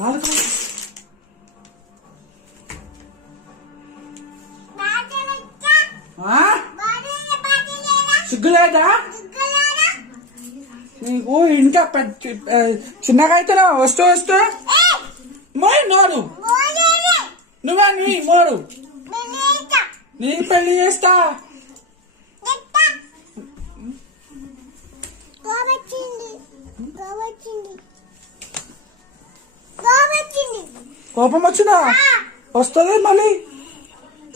కాలు సిగ్గులేదా నీకు? ఇంకా చిన్నగా అవుతున్నావు వస్తూ వస్తూ. మోయి నోరు నువ్వా నీ మోరు నీ పెళ్లి చేస్తా. కోపం వచ్చిందా? వస్తుంది మళ్ళీ.